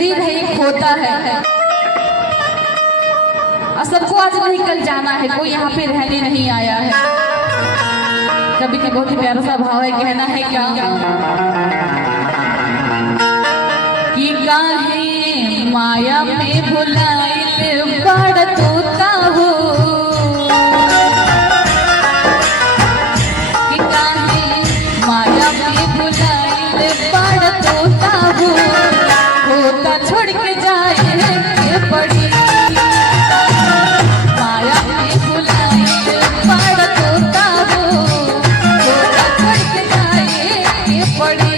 शरीर है ये खोता है और सबको आज नहीं कल जाना है, कोई यहाँ पे रहने नहीं आया है। कभी का बहुत ही प्यारा सा भाव है, कहना है क्या कि काहे माया में भुलाइल बड़ तोता हो, कि काहे माया में भुलाइल बड़ तोता हो, होता छोड़ के जाए के पड़ी। माया में भुलाइल बड़ तोता हो, होता छोड़ के जाए के पड़ी।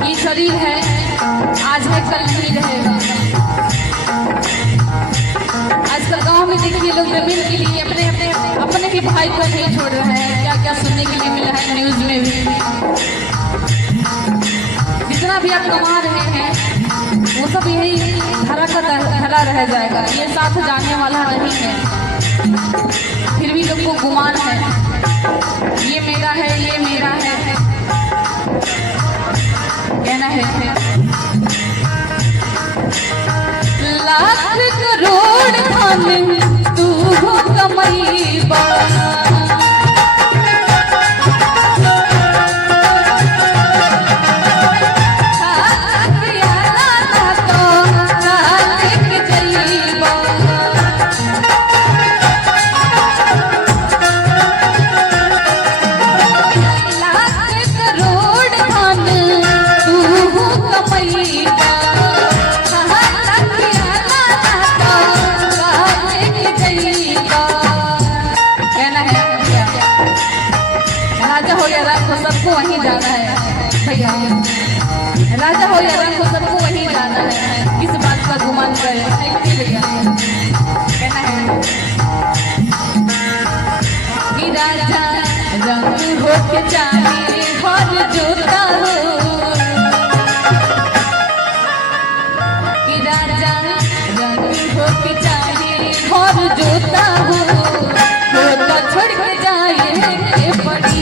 ये शरीर है, आज है कल नहीं रहेगा। आजकल गांव में देखिए लोग जमीन के लिए अपने भी भाई को नहीं छोड़ रहे हैं। क्या क्या सुनने के लिए मिला है न्यूज में भी। जितना भी आप कमा रहे हैं वो सब यही धरा का धरा रह जाएगा, ये साथ जाने वाला नहीं है। फिर भी लोग को गुमान है, ये मेरा है, ये मेरा है, कहना है। लाख करोड़ धन तू हो कमैबा, सबको वहीं जाना है भैया। राजा हो या रंग हो, सबको वहीं जाना है। किस बात का गुमान करे भैया। कहना है कि राजा रंग हो के चाहे हर जोता हो, कि राजा रंग हो के चाहे हर जोता हो, होता छोड़ के जाए पड़ी।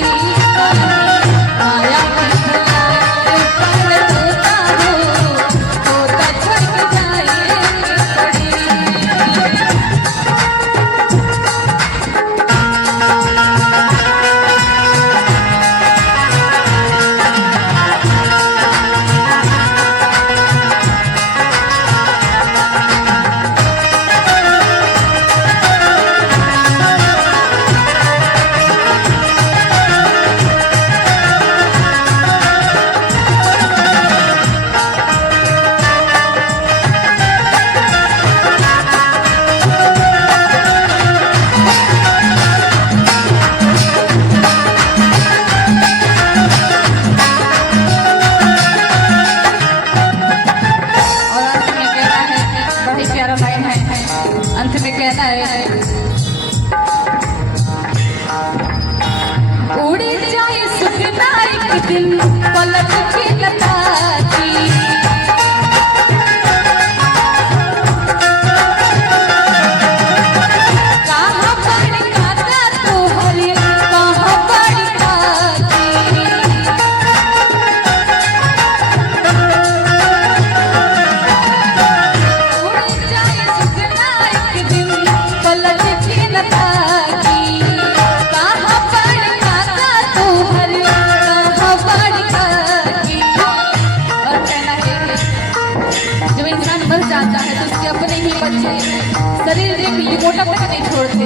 अंत में कहना है उड़ जाए सुखना एक दिन पलक के लताती, कहाँ बड़ी काका तोहरे कहाँ बड़ी काकी, उड़ जाए सुखना एक जाता है तो उसके अपने ही बच्चे शरीर एक लिमोटा तक नहीं छोड़ते।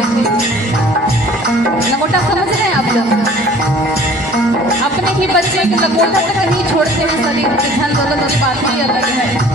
लंगोटा समझ रहे हैं आप लोग? अपने ही बच्चे लंगोटा तक नहीं छोड़ते हैं शरीर के, धन दौलत की बात ही अलग है।